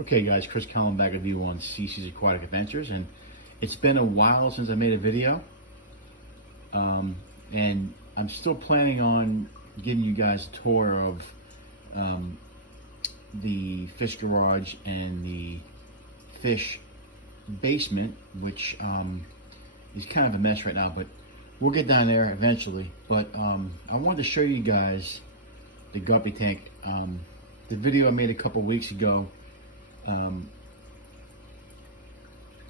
Okay guys, Chris Cullen back with you on CC's Aquatic Adventures, and it's been a while since I made a video, and I'm still planning on giving you guys a tour of the fish garage and the fish basement, which is kind of a mess right now, but we'll get down there eventually. But I wanted to show you guys the Guppy tank. The video I made a couple weeks ago,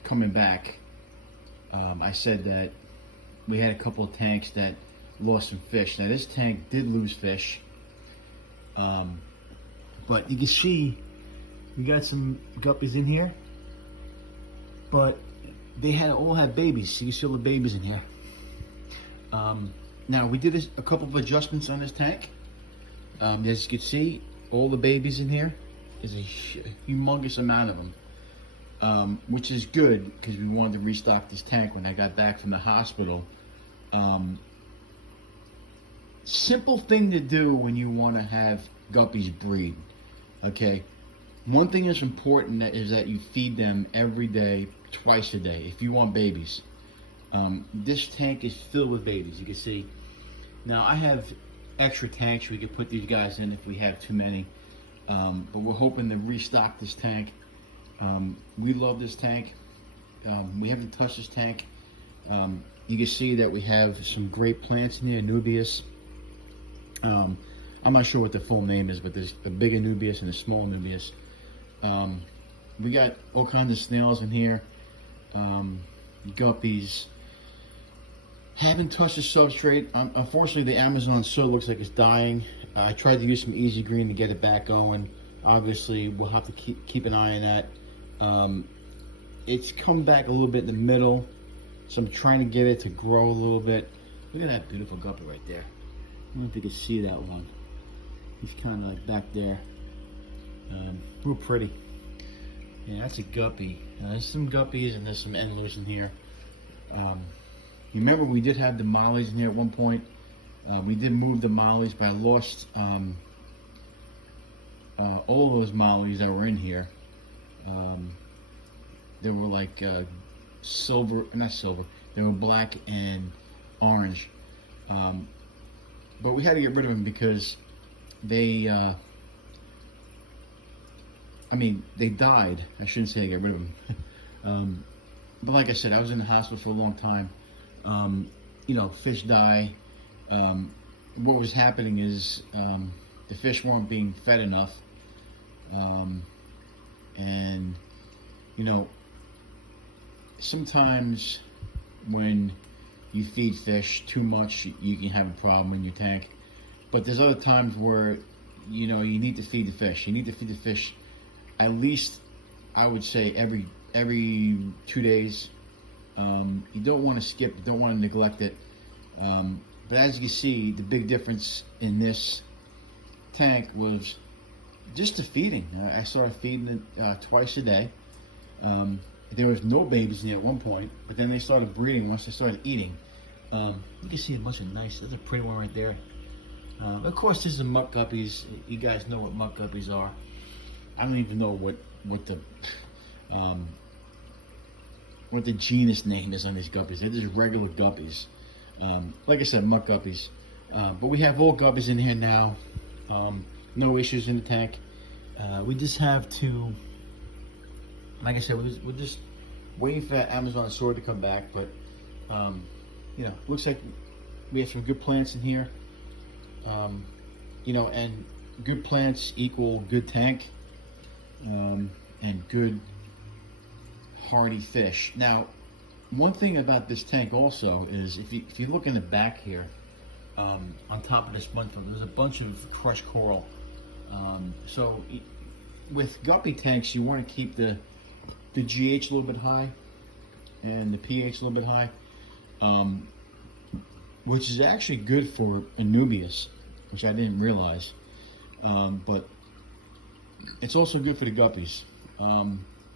coming back, I said that we had a couple of tanks that lost some fish. Now this tank did lose fish, but you can see we got some guppies in here, but they all had babies. So you see all the babies in here. Now we did a couple of adjustments on this tank. As you can see, all the babies in here. Is a humongous amount of them, which is good because we wanted to restock this tank when I got back from the hospital. Simple thing to do when you want to have guppies breed. Okay, one thing that's important is that you feed them every day, twice a day, if you want babies. This tank is filled with babies. You can see. Now I have extra tanks we could put these guys in if we have too many. But we're hoping to restock this tank. We love this tank. We haven't touched this tank. You can see that we have some great plants in here, Anubias. I'm not sure what the full name is, but there's a big Anubias and a small Anubias. We got all kinds of snails in here, guppies. Haven't touched the substrate. Unfortunately, the Amazon soil looks like it's dying. I tried to use some Easy Green to get it back going. Obviously, we'll have to keep an eye on that. It's come back a little bit in the middle, so I'm trying to get it to grow a little bit. Look at that beautiful guppy right there. I don't know if you can see that one. He's kind of like back there. Real pretty. Yeah, that's a guppy. There's some guppies and there's some endlers in here. You remember we did have the mollies in here at one point. We did move the mollies, but I lost all those mollies that were in here. They were like silver, not silver, they were black and orange. But we had to get rid of them because they, they died. I shouldn't say get rid of them. But like I said, I was in the hospital for a long time. You know, fish die. What was happening is the fish weren't being fed enough, and you know, sometimes when you feed fish too much, you can have a problem in your tank. But there's other times where you know you need to feed the fish. You need to feed the fish at least, I would say, every 2 days. You don't want to skip, you don't want to neglect it. But as you can see, the big difference in this tank was just the feeding. I started feeding it twice a day. There was no babies in here at one point, but then they started breeding once they started eating. You can see a bunch of nice, there's a pretty one right there. Of course, this is the muck guppies. You guys know what muck guppies are. I don't even know what the genus name is on these guppies. They're just regular guppies. Like I said, muck guppies. But we have all guppies in here now. No issues in the tank. We just have to, like I said, we're just waiting for that Amazon sword to come back. But you know, looks like we have some good plants in here. You know, and good plants equal good tank, and good hardy fish. Now, one thing about this tank also is if you look in the back here, on top of this sponge film, there's a bunch of crushed coral. So with guppy tanks, you want to keep the GH a little bit high and the pH a little bit high, which is actually good for Anubias, which I didn't realize. But it's also good for the guppies.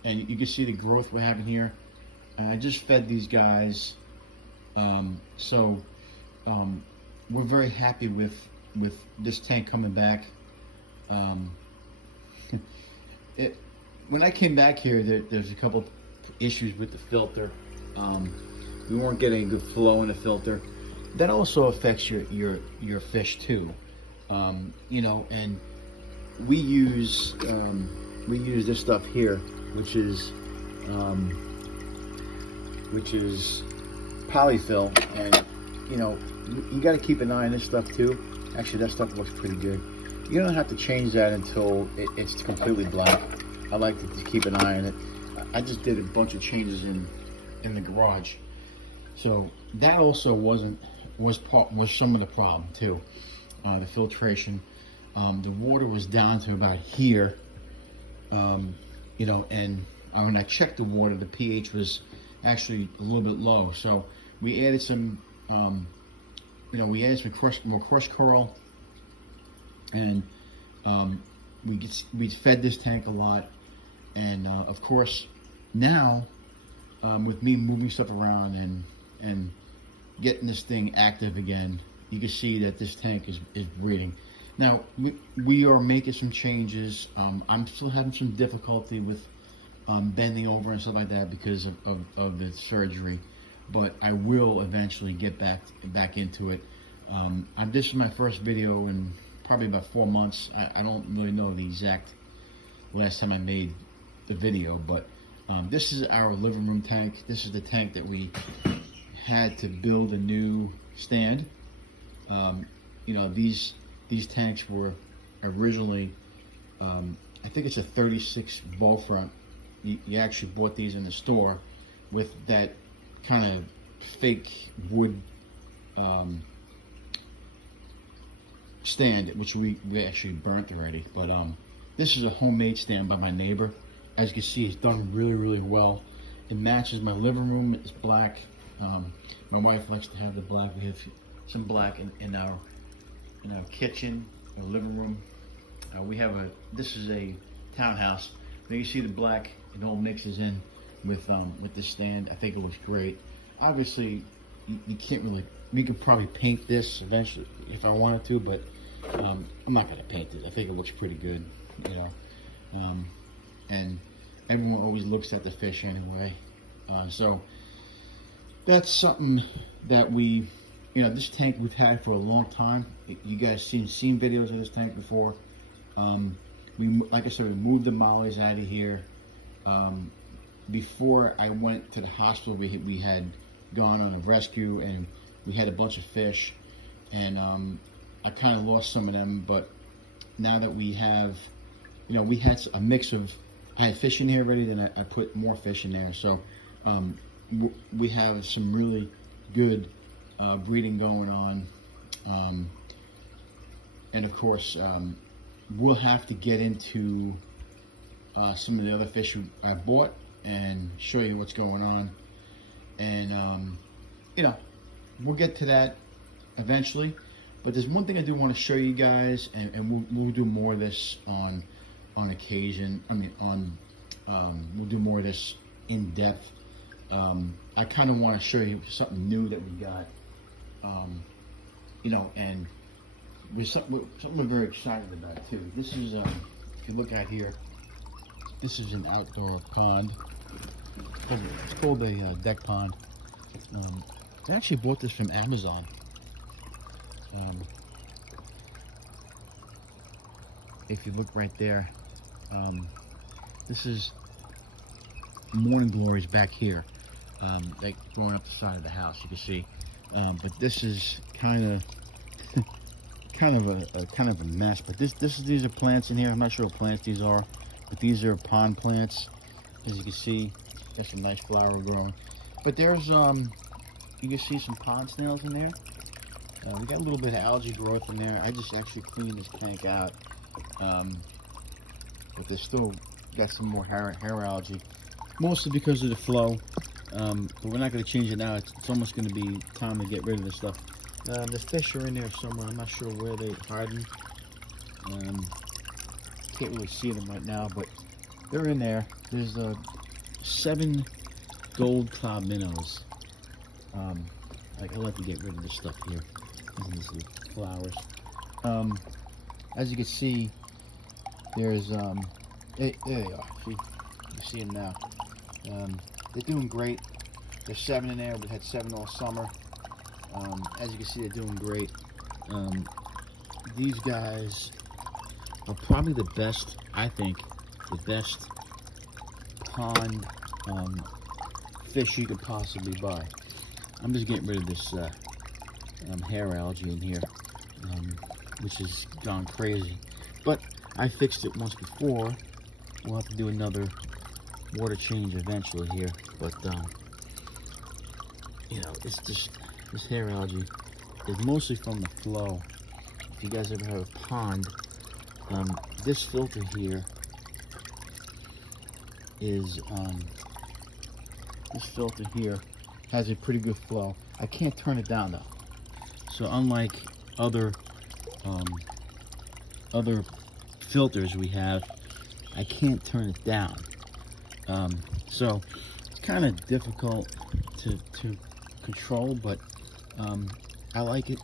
And you can see the growth we're having here. I just fed these guys, so we're very happy with this tank coming back. when I came back here, there's a couple issues with the filter. We weren't getting a good flow in the filter. That also affects your fish too. You know, and we use this stuff here, which is polyfill, and you know, you got to keep an eye on this stuff too. Actually, that stuff looks pretty good. You don't have to change that until it's completely black. I like to keep an eye on it. I just did a bunch of changes in the garage, so that also was some of the problem too. The filtration, the water was down to about here, you know, and when I checked the water, the pH was actually a little bit low. So we added some, you know, we added some more crushed coral, and we fed this tank a lot. And of course, now with me moving stuff around and getting this thing active again, you can see that this tank is breeding. Now we are making some changes. I'm still having some difficulty with bending over and stuff like that because of the surgery, but I will eventually get back into it. This is my first video in probably about 4 months. I don't really know the exact last time I made the video, but this is our living room tank. This is the tank that we had to build a new stand. You know, these tanks were originally, I think it's a 36 bow front. You actually bought these in the store with that kind of fake wood stand, which we actually burnt already. But this is a homemade stand by my neighbor. As you can see, it's done really well. It matches my living room. It's black. My wife likes to have the black. We have some black in our kitchen, our living room. This is a townhouse. Now you see the black, it all mixes in with this stand. I think it looks great. Obviously, you can't really. We could probably paint this eventually if I wanted to, but I'm not gonna paint it. I think it looks pretty good, you know. And everyone always looks at the fish anyway. So that's something that we, you know, this tank we've had for a long time. You guys seen videos of this tank before. Like I said, we moved the mollies out of here. Before I went to the hospital, we had gone on a rescue and we had a bunch of fish, and I kind of lost some of them. But now that we have, you know, we had a mix of, I had fish in here already, then I put more fish in there. So we have some really good breeding going on, and of course we'll have to get into some of the other fish I bought and show you what's going on, and you know, we'll get to that eventually. But there's one thing I do want to show you guys, and we'll do more of this on occasion. I mean, we'll do more of this in depth. I kind of want to show you something new that we got, you know, and with something we're very excited about too. This is, if you look out here, this is an outdoor pond. It's called a deck pond. I actually bought this from Amazon. If you look right there, this is morning glories back here, like going up the side of the house. You can see, but this is kind of a mess. But these are plants in here. I'm not sure what plants these are, but these are pond plants. As you can see, got some nice flower growing. But there's you can see some pond snails in there. We got a little bit of algae growth in there. I just actually cleaned this tank out, but there's still got some more hair algae, mostly because of the flow. But we're not going to change it now. It's almost going to be time to get rid of this stuff. The fish are in there somewhere. I'm not sure where they're hiding. Can't really see them right now, but they're in there. There's 7 gold cloud minnows. I like to get rid of this stuff here. These are flowers. As you can see, there's there they are. See, You see them now. They're doing great. There's 7 in there. We had 7 all summer. As you can see, they're doing great. These guys are probably the best, I think, the best pond fish you could possibly buy. I'm just getting rid of this hair algae in here, which has gone crazy. But I fixed it once before. We'll have to do another water change eventually here. But you know, it's just this hair algae is mostly from the flow. If you guys ever have a pond, this filter here is this filter here has a pretty good flow. I can't turn it down though. So unlike other filters we have, I can't turn it down. So it's kind of difficult to control, but I like it.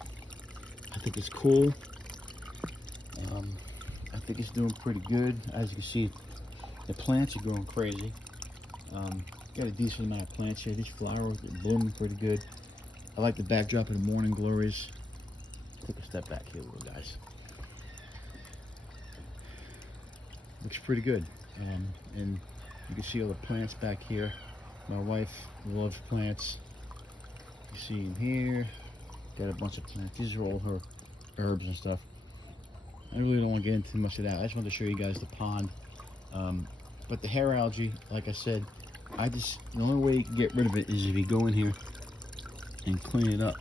I think it's cool. I think it's doing pretty good. As you can see, the plants are growing crazy. Got a decent amount of plants here. These flowers are blooming pretty good. I like the backdrop of the morning glories. Take a step back here, little guys. Looks pretty good. And you can see all the plants back here. My wife loves plants. You see in here, got a bunch of plants. These are all her herbs and stuff. I really don't want to get into much of that. I just wanted to show you guys the pond. But the hair algae, like I said, the only way you can get rid of it is if you go in here and clean it up.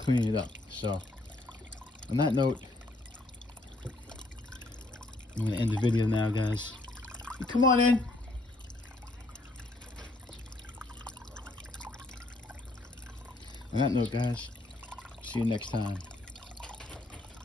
Clean it up. So, on that note, I'm going to end the video now, guys. Come on in. On that note, guys, see you next time.